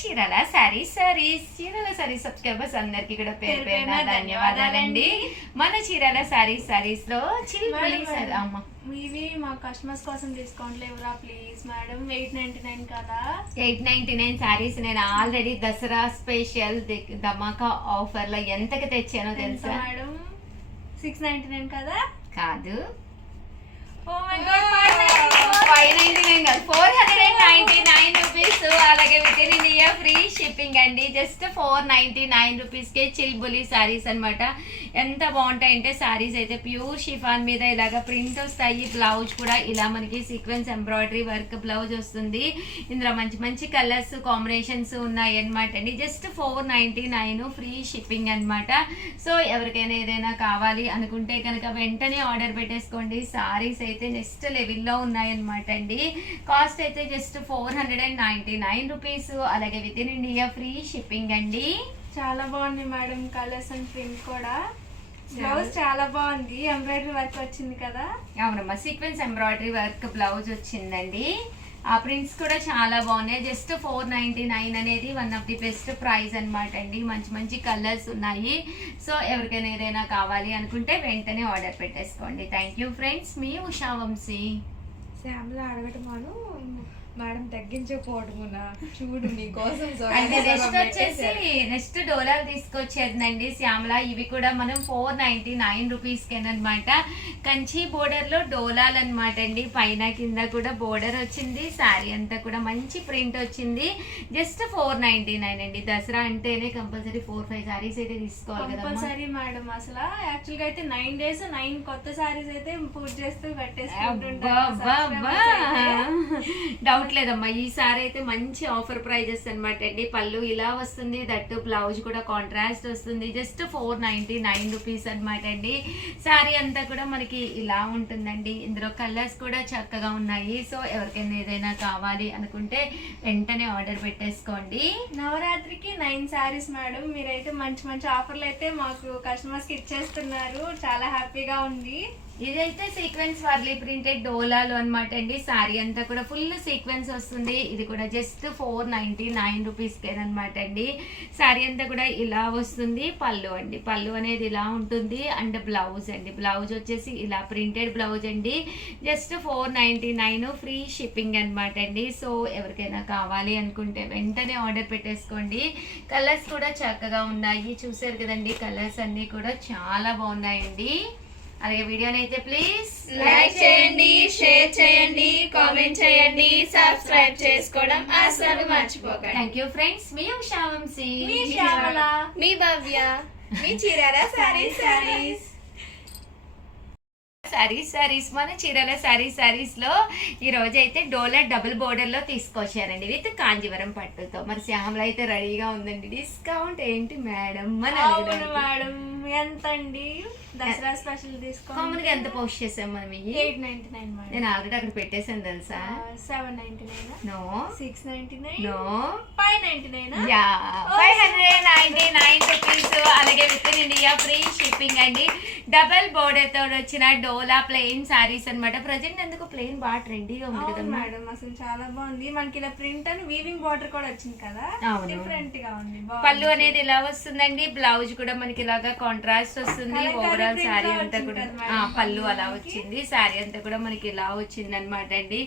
Chirala saris subscribers అందరికి కూడా పేరు పేరున ధన్యవాదాలండి. మన చీరాల సారీస్ లో అమ్మ ఇవి మా కస్టమర్స్ కోసం డిస్కౌంట్ లేవురా ప్లీజ్ మేడం. 899 కదా. 899 సారీస్ నేను ఆల్రెడీ దసరా స్పెషల్ ధమాకా ఆఫర్ లో ఎంతకి తెచ్చానో తెలుసా మేడం? 699 కదా? కాదు, ఓ మై గాడ్, 599 కాదు, 499 రూపీస్. అలాగే within India free shipping అండి. జస్ట్ 499 రూపీస్ కే చిల్బులి సారీస్ అన్నమాట. ఎంత బాగుంటాయంటే సారీస్ అయితే ప్యూర్ షిఫాన్ మీద ఇలాగ ప్రింట్ వస్తాయి. బ్లౌజ్ కూడా ఇలా మనకి సీక్వెన్స్ ఎంబ్రాయిడరీ వర్క్ బ్లౌజ్ వస్తుంది. ఇందులో మంచి మంచి కలర్స్ కాంబినేషన్స్ ఉన్నాయి అనమాట అండి. జస్ట్ 499 ఫ్రీ షిప్పింగ్ అనమాట. సో ఎవరికైనా ఏదైనా కావాలి అనుకుంటే కనుక వెంటనే ఆర్డర్ పెట్టేసుకోండి. సారీస్ అయితే నెక్స్ట్ లెవెల్లో ఉన్నాయన్నమాట అండి. కాస్ట్ అయితే జస్ట్ 499 రూపీస్. అలాగే within India free shipping అండి. చాలా బాగుంది మేడం, కలర్స్ అండ్ ప్రింట్ కూడా. బ్లౌజ్ చాలా బాగుంది, ఎంబ్రాయిడరీ వర్క్ వచ్చింది కదా? అవునమ్మా, సీక్వెన్స్ ఎంబ్రాయిడరీ వర్క్ బ్లౌజ్ వచ్చిందండి. ఆ ప్రింట్స్ కూడా చాలా బాగున్నాయి. జస్ట్ 499 అనేది one of the best price అనమాట అండి. మంచి మంచి కలర్స్ ఉన్నాయి. సో ఎవరికైనా ఏదైనా కావాలి అనుకుంటే వెంటనే ఆర్డర్ పెట్టేసుకోండి. థ్యాంక్ యూ ఫ్రెండ్స్, మీ ఉషా వంశీ. శ్యామల అడగటమాను మేడం తగ్గించకపోవడమునా చూడు మీకోసం. అంటే నెక్స్ట్ డోలాలు తీసుకొచ్చేదండి శ్యామల. ఇవి కూడా మనం 499 రూపీస్ కేనమాట. కంచి బోర్డర్ లో డోలాలు అనమాట అండి. పైన కింద కూడా బోర్డర్ వచ్చింది. శారీ అంతా కూడా మంచి ప్రింట్ వచ్చింది. జస్ట్ 499 అండి. దసరా అంటేనే కంపల్సరీ 4-5 సారీస్ అయితే తీసుకోవాలి కదా కంపల్సరీ మేడం. అసలు యాక్చువల్ గా అయితే 9 days 9 కొత్త సారీస్ అయితే పూజ చేస్తూ కట్టేసుకుంటుంటారు. డౌట్ లేదమ్మా, ఈసారి అయితే మంచి ఆఫర్ ప్రైజెస్ అనమాట అండి. పళ్ళు ఇలా వస్తుంది, దట్టు బ్లౌజ్ కూడా కాంట్రాస్ట్ వస్తుంది. జస్ట్ 499 రూపీస్ అనమాట అండి. శారీ అంతా కూడా మనకి ఇలా ఉంటుందండి. ఇందులో కలర్స్ కూడా చక్కగా ఉన్నాయి. సో ఎవరికైనా ఏదైనా కావాలి అనుకుంటే వెంటనే ఆర్డర్ పెట్టేసుకోండి. నవరాత్రికి 9 సారీస్ మేడం. మీరైతే మంచి మంచి ఆఫర్లు అయితే మాకు కస్టమర్స్ కి ఇచ్చేస్తున్నారు. చాలా హ్యాపీగా ఉంది. ఇదైతే సీక్వెన్స్ వర్లీ ప్రింటెడ్ డోలాలు అనమాట అండి. శారీ అంతా కూడా ఫుల్ సీక్వెన్స్ వస్తుంది. ఇది కూడా జస్ట్ 499 రూపీస్ కేనమాట అండి. శారీ అంతా కూడా ఇలా వస్తుంది. పళ్ళు అండి, పళ్ళు అనేది ఇలా ఉంటుంది. అండ్ బ్లౌజ్ అండి, బ్లౌజ్ వచ్చేసి ఇలా ప్రింటెడ్ బ్లౌజ్ అండి. జస్ట్ 499 ఫ్రీ షిప్పింగ్ అనమాట అండి. సో ఎవరికైనా కావాలి అనుకుంటే వెంటనే ఆర్డర్ పెట్టేసుకోండి. కలర్స్ కూడా చక్కగా ఉన్నాయి, చూసారు కదండి. కలర్స్ అన్ని కూడా చాలా బాగున్నాయండి. అలాగే వీడియోని అయితే ప్లీజ్ లైక్ చేయండి, షేర్ చేయండి, కామెంట్ చేయండి, సబ్స్క్రైబ్ చేసుకోవడం అసలు మర్చిపోకండి. థ్యాంక్ యూ ఫ్రెండ్స్, మీ ఉషా వంశీ, మీ శ్యామల, మీ భవ్య, మీ చీరాల సారీస్. సారీస్ మన చీరాల సారీస్ లో ఈ రోజు అయితే డోలా డబుల్ బోర్డర్ లో తీసుకొచ్చారండి విత్ కాంజీవరం పట్టుతో. మరి శ్యామల అయితే రెడీగా ఉందండి. డిస్కౌంట్ ఏంటి మేడం మేడం ఎంత అండి? దసరా స్పెషల్ డిస్కౌంట్ కామన్ గా ఎంత పోస్ట్ చేసాం మనం? 899 మేడం. నేను ఆల్రెడీ అక్కడ పెట్టేసాను తెలుసా? 799 నో, 699 నో, 599 యా 599 రూపీస్. అలాగే within India free shipping అండి. డబల్ బోర్డర్ తో వచ్చిన డోలా ప్లెయిన్ సారీస్ అన్నమాట. ప్రజెంట్ ఎందుకు ప్లెయిన్ బాగా ట్రెండీగా ఉంది కదా మేడం. అసలు చాలా బాగుంది. మనకి ఇలా ప్రింట్ అని వీవింగ్ బార్డర్ కూడా వచ్చింది కదా, డిఫరెంట్ గా ఉంది. పళ్ళు అనేది ఇలా వస్తుందండి. బ్లౌజ్ కూడా మనకి ఇలాగా కాంట్రాస్ట్ వస్తుంది. ఓవరాల్ శారీ అంతా కూడా పళ్ళు అలా వచ్చింది. శారీ అంతా కూడా మనకి ఇలా వచ్చింది అనమాట అండి.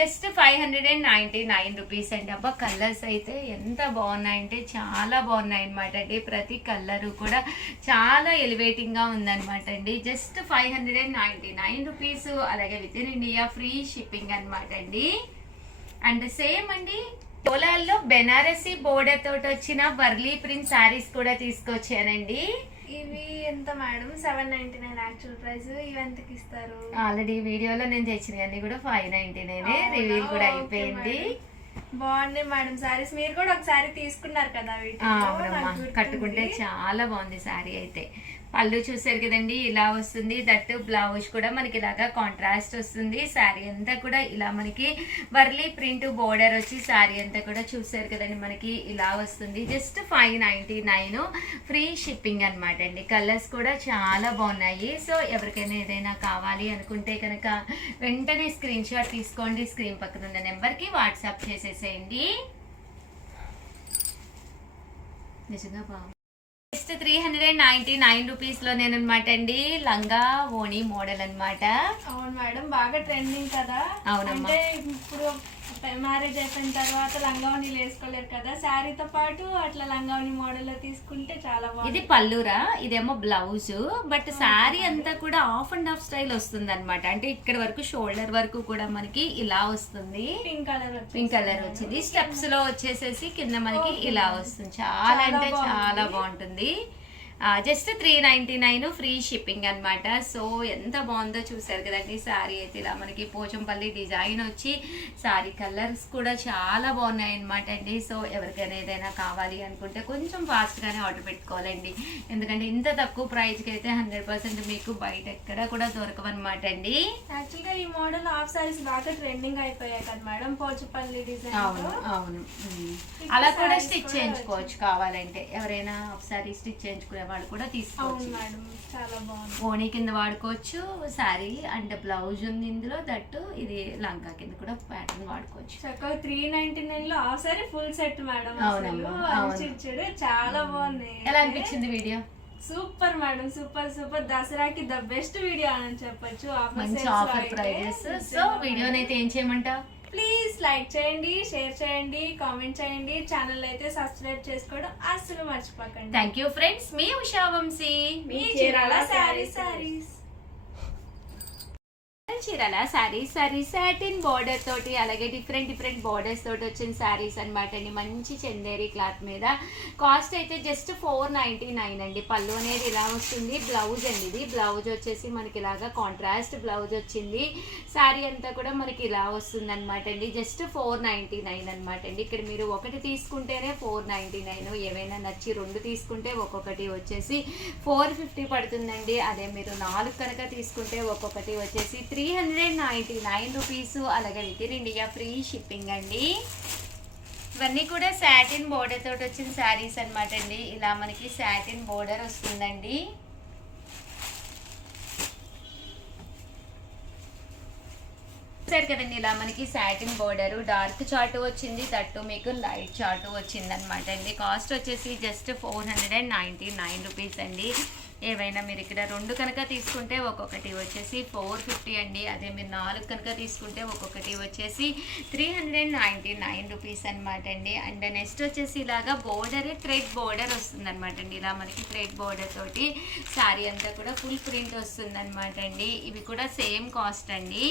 జస్ట్ 599 రూపీస్ అండి. అబ్బా కలర్స్ అయితే ఎంత బాగున్నాయంటే చాలా బాగున్నాయి అనమాట అండి. ప్రతి కలర్ కూడా చాలా ఎలివేటింగ్ గా ఉందన్నమాట అండి. Just 599 rupees. అలాగే within India free shipping అనమాట అండి. అండ్ సేమ్ అండి డోలాల్లో బెనారసీ బోర్డర్ తోటి వచ్చిన వర్లీ ప్రింట్ శారీస్ కూడా తీసుకొచ్చానండి. ఇవి ఎంత మేడం? 799 actual price. ఇవి ఎంతకి ఇస్తారు? ఆల్రెడీ వీడియోలో నేను తెచ్చిన అన్ని కూడా 599 రివీల్ కూడా అయిపోయింది. బాగుంది మేడం సారీస్. మీరు కూడా ఒకసారి తీసుకున్నారు కదా, కట్టుకుంటే చాలా బాగుంది సారీ అయితే. పళ్ళు చూసారు కదండి, ఇలా వస్తుంది. దట్టు బ్లౌజ్ కూడా మనకి ఇలాగా కాంట్రాస్ట్ వస్తుంది. శారీ అంతా కూడా ఇలా మనకి వర్లీ ప్రింట్ బోర్డర్ వచ్చి శారీ అంతా కూడా చూసారు కదండి మనకి ఇలా వస్తుంది. జస్ట్ 599 ఫ్రీ షిప్పింగ్ అనమాట అండి. కలర్స్ కూడా చాలా బాగున్నాయి. సో ఎవరికైనా ఏదైనా కావాలి అనుకుంటే కనుక వెంటనే స్క్రీన్ షాట్ తీసుకోండి. స్క్రీన్ పక్కన ఉన్న నెంబర్కి వాట్సాప్ చేసేసేయండి. నిజంగా బాగుంది. జస్ట్ 399 రూపీస్ లో నేనమాట అండి లంగా ఓణి మోడల్ అన్నమాట. అవును మేడం, బాగా ట్రెండింగ్ కదా. అవునమ్మా. అంటే ఇప్పుడు మ్యారేజ్ అయిపోయిన తర్వాత లంగావణిలు వేసుకోలేరు కదా, శారీతో పాటు అట్లా లంగావణి మోడల్ లో తీసుకుంటే చాలా ఇది బాగుంది. పల్లురా, ఇదేమో బ్లౌజ్. బట్ శారీ అంతా కూడా ఆఫ్ అండ్ ఆఫ్ స్టైల్ వస్తుంది అనమాట. అంటే ఇక్కడ వరకు షోల్డర్ వరకు కూడా మనకి ఇలా వస్తుంది. పింక్ కలర్ వచ్చింది. స్టెప్స్ లో వచ్చేసేసి కింద మనకి ఇలా వస్తుంది. చాలా అంటే చాలా బాగుంటుంది. జస్ట్ 399 ఫ్రీ షిప్పింగ్ అన్నమాట. సో ఎంత బాగుందో చూసారు కదండి. శారీ అయితే ఇలా మనకి పోచంపల్లి డిజైన్ వచ్చి శారీ కలర్స్ కూడా చాలా బాగున్నాయి అనమాట అండి. సో ఎవరికైనా ఏదైనా కావాలి అనుకుంటే కొంచెం ఫాస్ట్గానే ఆర్డర్ పెట్టుకోవాలండి. ఎందుకంటే ఇంత తక్కువ ప్రైస్కి అయితే 100% మీకు బయట ఎక్కడ కూడా దొరకవన్నమాట అండి. యాక్చువల్గా ఈ మోడల్ హాఫ్ సారీస్ బాగా ట్రెండింగ్ అయిపోయాయి కదా మేడం, పోచంపల్లి డిజైన్. అవును అవును. అలా కూడా స్టిచ్ చేయించుకోవచ్చు కావాలంటే. ఎవరైనా హాఫ్ శారీ స్టిచ్ చేయించుకునే వాళ్ళు కూడా తీసుకోవచ్చు. చాలా బాగుంది. ఓణి కింద వాడుకోవచ్చు శారీ, అండ్ బ్లౌజ్ ఉంది ఇందులో. దట్టు ఇది లంగా కింద కూడా ప్యాటర్న్ వాడుకోవచ్చు. చక్కగా 399 లో half sari full set madam. అవునమ్మా, అవును. చాలా బాగుంది. ఎలా అనిపించింది వీడియో? Super madam, super super. దసరాకి ద బెస్ట్ వీడియో అని చెప్పొచ్చు. మంచి ఆఫర్ ప్రైజెస్. సో వీడియోనైతే ఏం చేయమంటావు? ప్లీజ్ లైక్ చేయండి, షేర్ చేయండి, కామెంట్ చేయండి. ఛానల్ అయితే సబ్స్క్రైబ్ చేసుకోవడం అస్సలు మర్చిపోకండి. Thank you friends. మీ ఉషా వంశీ, మీ Chirala sarees. Chirala sarees satin border తోటి, అలాగే డిఫరెంట్ బోర్డర్స్ తోటి వచ్చిన శారీస్ అనమాట అండి. మంచి చందేరి క్లాత్ మీద. కాస్ట్ అయితే జస్ట్ 499 అండి. పళ్ళు అనేది ఇలా వస్తుంది. బ్లౌజ్ అండి, ఇది బ్లౌజ్ వచ్చేసి మనకి ఇలాగా కాంట్రాస్ట్ బ్లౌజ్ వచ్చింది. శారీ అంతా కూడా మనకి ఇలా వస్తుంది అనమాట అండి. జస్ట్ 499 అనమాట అండి. ఇక్కడ మీరు ఒకటి తీసుకుంటేనే 499. ఏవైనా నచ్చి రెండు తీసుకుంటే ఒక్కొక్కటి వచ్చేసి 450 పడుతుందండి. అదే మీరు 4 కనుక తీసుకుంటే ఒక్కొక్కటి వచ్చేసి 399 రూపీస్. అలాగే within India free shipping అండి. ఇవన్నీ కూడా సాటిన్ బోర్డర్ తోటి వచ్చిన శారీస్ అనమాట అండి. ఇలా మనకి సాటిన్ బోర్డర్ వస్తుందండి. సరే కదండి, ఇలా మనకి సాటిన్ బోర్డర్ డార్క్ చార్ట్ వచ్చింది. దట్టు మీకు లైట్ చార్ట్ వచ్చింది అనమాట అండి. కాస్ట్ వచ్చేసి జస్ట్ 499 రూపీస్ అండి. ఏవైనా మీరు ఇక్కడ రెండు కనుక తీసుకుంటే ఒక్కొక్కటి వచ్చేసి 450 అండి. అదే మీరు 4 కనుక తీసుకుంటే ఒక్కొక్కటి వచ్చేసి 399 రూపీస్ అనమాట అండి. అండ్ నెక్స్ట్ వచ్చేసి ఇలాగా బోర్డర్ థ్రెడ్ బోర్డర్ వస్తుంది అనమాట అండి. ఇలా మనకి థ్రెడ్ బోర్డర్ తోటి శారీ అంతా కూడా ఫుల్ ప్రింట్ వస్తుంది అనమాట అండి. ఇవి కూడా సేమ్ కాస్ట్ అండి.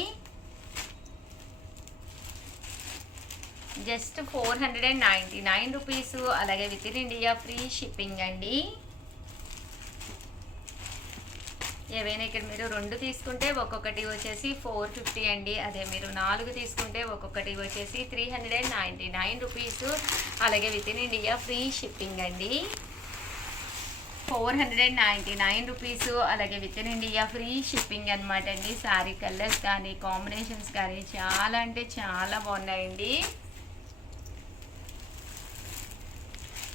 Just 499 rupees. అలాగే within India free shipping అండి. ఏవైనా ఇక్కడ మీరు రెండు తీసుకుంటే ఒక్కొక్కటి వచ్చేసి 450 అండి. అదే మీరు 4 తీసుకుంటే ఒక్కొక్కటి వచ్చేసి 399 రూపీస్. అలాగే within India free shipping అండి. 499 రూపీస్. అలాగే within India free shipping అనమాట అండి. శారీ కలర్స్ కానీ కాంబినేషన్స్ కానీ చాలా అంటే చాలా బాగున్నాయండి.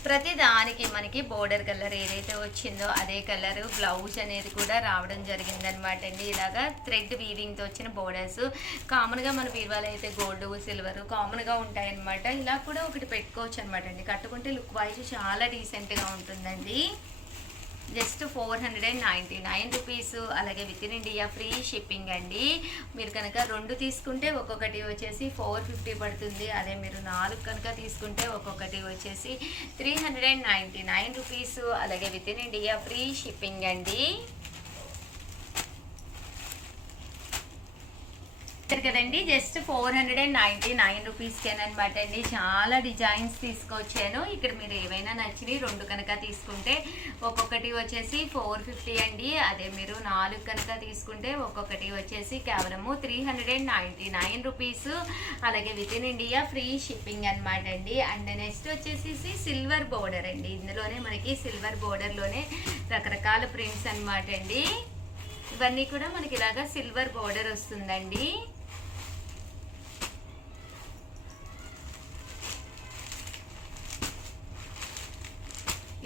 ప్రతి దానికి మనకి బోర్డర్ కలర్ ఏదైతే వచ్చిందో అదే కలర్ బ్లౌజ్ అనేది కూడా రావడం జరిగిందనమాట అండి. ఇలాగా థ్రెడ్ వీవింగ్తో వచ్చిన బోర్డర్స్. కామన్గా మన బీరువాలో అయితే గోల్డ్ సిల్వర్ కామన్గా ఉంటాయన్నమాట. ఇలా కూడా ఒకటి పెట్టుకోవచ్చు అనమాట అండి. కట్టుకుంటే లుక్ వైజ్ చాలా డీసెంట్గా ఉంటుందండి. Just 499 rupees. అలాగే within India free shipping అండి. మీరు కనుక రెండు తీసుకుంటే ఒక్కొక్కటి వచ్చేసి 450 పడుతుంది. అదే మీరు 4 కనుక తీసుకుంటే ఒక్కొక్కటి వచ్చేసి 399 రూపీస్. అలాగే within India free shipping అండి. కదండి, జస్ట్ 499 రూపీస్కి అనమాట అండి. చాలా డిజైన్స్ తీసుకొచ్చాను. ఇక్కడ మీరు ఏవైనా నచ్చినాయి రెండు కనుక తీసుకుంటే ఒక్కొక్కటి వచ్చేసి 450 అండి. అదే మీరు 4 కనుక తీసుకుంటే ఒక్కొక్కటి వచ్చేసి కేవలము 399 రూపీస్. అలాగే within India free shipping అనమాట అండి. అండ్ నెక్స్ట్ వచ్చేసి సిల్వర్ బోర్డర్ అండి. ఇందులోనే మనకి సిల్వర్ బోర్డర్లోనే రకరకాల ప్రింట్స్ అనమాట అండి. ఇవన్నీ కూడా మనకి ఇలాగా సిల్వర్ బోర్డర్ వస్తుందండి.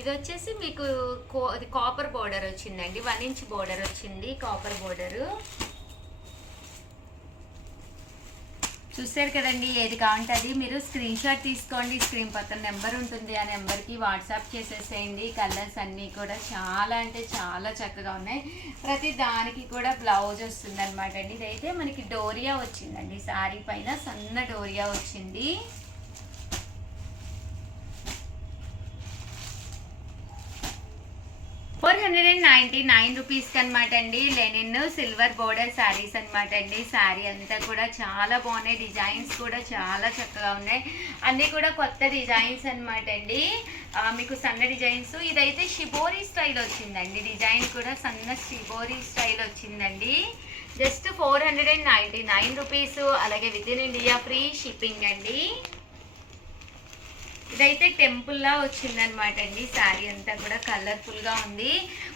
ఇది వచ్చేసి మీకు కాపర్ బోర్డర్ వచ్చిందండి. 1 ఇంచ్ బోర్డర్ వచ్చింది, కాపర్ బోర్డరు. చూసారు కదండి, ఏది కావాలంటే అది మీరు స్క్రీన్ షాట్ తీసుకోండి. స్క్రీన్ పక్కన నెంబర్ ఉంటుంది, ఆ నెంబర్కి వాట్సాప్ చేసేసేయండి. కలర్స్ అన్నీ కూడా చాలా అంటే చాలా చక్కగా ఉన్నాయి. ప్రతి దానికి కూడా బ్లౌజ్ వస్తుంది అనమాట అండి. ఇదైతే మనకి డోరియా వచ్చిందండి, శారీ పైన సన్న డోరియా వచ్చింది. ₹499 అనమాట అండి. లెనిన్ సిల్వర్ బోర్డర్ శారీస్ అనమాట అండి. శారీ అంతా కూడా చాలా బాగున్నాయి, డిజైన్స్ కూడా చాలా చక్కగా ఉన్నాయి. అన్నీ కూడా కొత్త డిజైన్స్ అనమాట అండి. మీకు సన్న డిజైన్స్. ఇదైతే షిబోరీ స్టైల్ వచ్చిందండి, డిజైన్ కూడా సన్న షిబోరీ స్టైల్ వచ్చిందండి. జస్ట్ ₹499, అలాగే within India free shipping అండి. ఇదైతే టెంపుల్లా వచ్చిందనమాట అండి. శారీ అంతా కూడా కలర్ఫుల్గా ఉంది.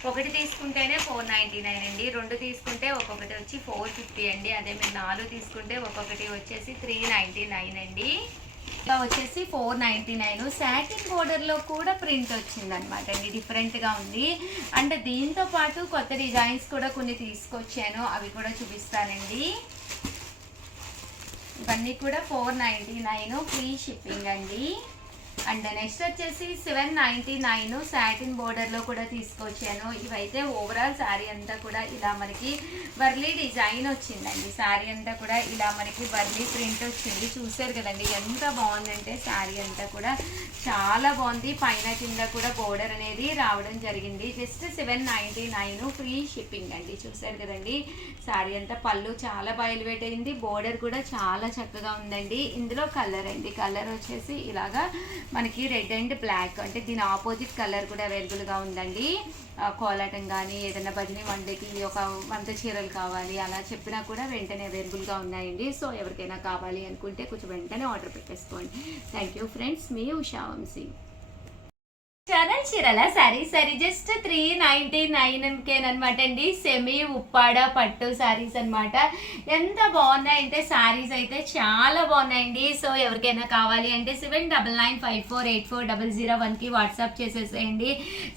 ఒకటి తీసుకుంటేనే $499 అండి, 2 తీసుకుంటే ఒక్కొక్కటి వచ్చి $450 అండి. అదే మీరు 4 తీసుకుంటే ఒక్కొక్కటి వచ్చేసి $399 అండి. ఇలా వచ్చేసి $499. సాటిన్ బోర్డర్లో కూడా ప్రింట్ వచ్చిందనమాట అండి, డిఫరెంట్గా ఉంది. అండ్ దీంతో పాటు కొత్త డిజైన్స్ కూడా కొన్ని తీసుకొచ్చాను, అవి కూడా చూపిస్తానండి. ఇవన్నీ కూడా $499 ఫ్రీ షిప్పింగ్ అండి. అండ్ నెక్స్ట్ వచ్చేసి $799 సాటిన్ బోర్డర్లో కూడా తీసుకొచ్చాను. ఇవైతే ఓవరాల్ శారీ అంతా కూడా ఇలా మనకి వర్లీ డిజైన్ వచ్చిందండి. శారీ అంతా కూడా ఇలా మనకి వర్లీ ప్రింట్ వచ్చింది. చూసారు కదండి ఎంత బాగుందంటే శారీ అంతా కూడా చాలా బాగుంది. పైన కింద కూడా బోర్డర్ అనేది రావడం జరిగింది. జస్ట్ $799 ఫ్రీ షిప్పింగ్ అండి. చూసారు కదండి శారీ అంతా పళ్ళు చాలా బయలువేట్ అయింది, బోర్డర్ కూడా చాలా చక్కగా ఉందండి. ఇందులో కలర్ అండి, కలర్ వచ్చేసి ఇలాగా మనకి రెడ్ అండ్ బ్లాక్, అంటే దీని ఆపోజిట్ కలర్ కూడా అవైలబుల్గా ఉందండి. కోలాటం కానీ ఏదైనా భజని వండకి ఒక 100 చీరలు కావాలి అలా చెప్పినా కూడా వెంటనే అవైలబుల్గా ఉన్నాయండి. సో ఎవరికైనా కావాలి అనుకుంటే కొంచెం వెంటనే ఆర్డర్ పెట్టేసుకోండి. థ్యాంక్ యూ ఫ్రెండ్స్, మీ Usha Vamshi. Channel Chirala saree just $399 అనమాట అండి. సెమీ ఉప్పాడ పట్టు శారీస్ అనమాట. ఎంత బాగున్నాయంటే శారీస్ అయితే చాలా బాగున్నాయండి. సో ఎవరికైనా కావాలి అంటే 7995484001కి వాట్సాప్ చేసేసేయండి.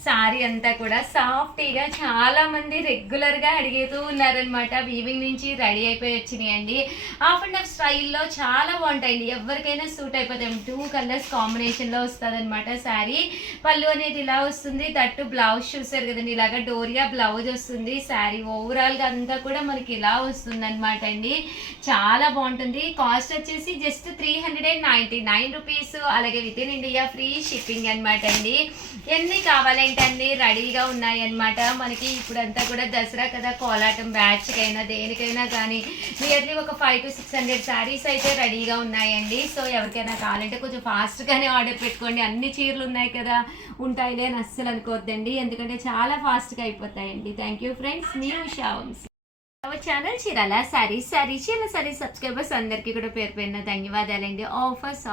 శారీ అంతా కూడా సాఫ్టీగా చాలా మంది రెగ్యులర్గా అడిగేతూ ఉన్నారనమాట. వీవింగ్ నుంచి రెడీ అయిపోయి వచ్చినాయండి. హాఫ్ అండ్ హాఫ్ స్టైల్లో చాలా బాగుంటాయండి, ఎవరికైనా సూట్ అయిపోతాయి. 2 కలర్స్ కాంబినేషన్లో వస్తుంది అనమాట శారీ. పళ్ళు అనేది ఇలా వస్తుంది, దట్టు బ్లౌజ్ చూసారు కదండి, ఇలాగా డోరియా బ్లౌజ్ వస్తుంది. శారీ ఓవరాల్ గా అంతా కూడా మనకి ఇలా వస్తుంది అనమాట అండి. చాలా బాగుంటుంది. కాస్ట్ వచ్చేసి జస్ట్ ₹399, అలాగే within India free shipping అనమాట అండి. ఎన్ని కావాలంటే అన్ని రెడీగా ఉన్నాయి అనమాట. మనకి ఇప్పుడంతా కూడా దసరా కదా, కోలాటం బ్యాచ్ కైనా దేనికైనా కానీ నియర్లీ ఒక 500 to 600 శారీస్ అయితే రెడీగా ఉన్నాయండి. సో ఎవరికైనా కావాలంటే కొంచెం ఫాస్ట్గానే ఆర్డర్ పెట్టుకోండి. అన్ని చీరలు ఉన్నాయి కదా, ఉంటాయిలే అని అస్సలు అనుకోవద్దండి, ఎందుకంటే చాలా ఫాస్ట్గా అయిపోతాయండి. థ్యాంక్ యూ ఫ్రెండ్స్, మీ Usha Vamshi. Our channel Chirala sarees subscribers అందరికీ కూడా పేరు పేరున ధన్యవాదాలండి. ఆఫర్స్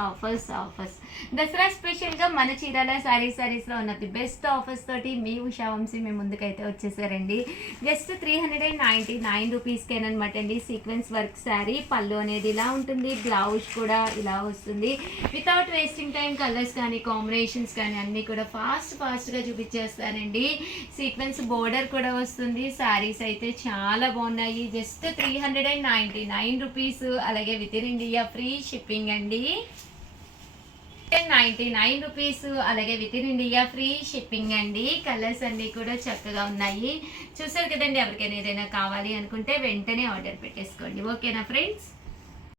దసరా స్పెషల్గా మన చీరాల శారీస్లో ఉన్న ది బెస్ట్ ఆఫర్స్ తోటి మీ ఉషా వంశీ మేము ముందుకైతే వచ్చేసారండి. జస్ట్ $399 అండి. సీక్వెన్స్ వర్క్ శారీ, పళ్ళు అనేది ఇలా ఉంటుంది, బ్లౌజ్ కూడా ఇలా వస్తుంది. వితౌట్ వేస్టింగ్ టైం కలర్స్ కానీ కాంబినేషన్స్ కానీ అన్నీ కూడా ఫాస్ట్గా చూపించేస్తానండి. సీక్వెన్స్ బోర్డర్ కూడా వస్తుంది. శారీస్ అయితే చాలా బాగున్నాయి. జస్ట్ $399, అలాగే within India free shipping అండి. $99, అలాగే within India free shipping అండి. కలర్స్ అన్ని కూడా చక్కగా ఉన్నాయి. చూసారు కదండి, ఎవరికైనా ఏదైనా కావాలి అనుకుంటే వెంటనే ఆర్డర్ పెట్టేసుకోండి. ఓకేనా ఫ్రెండ్స్?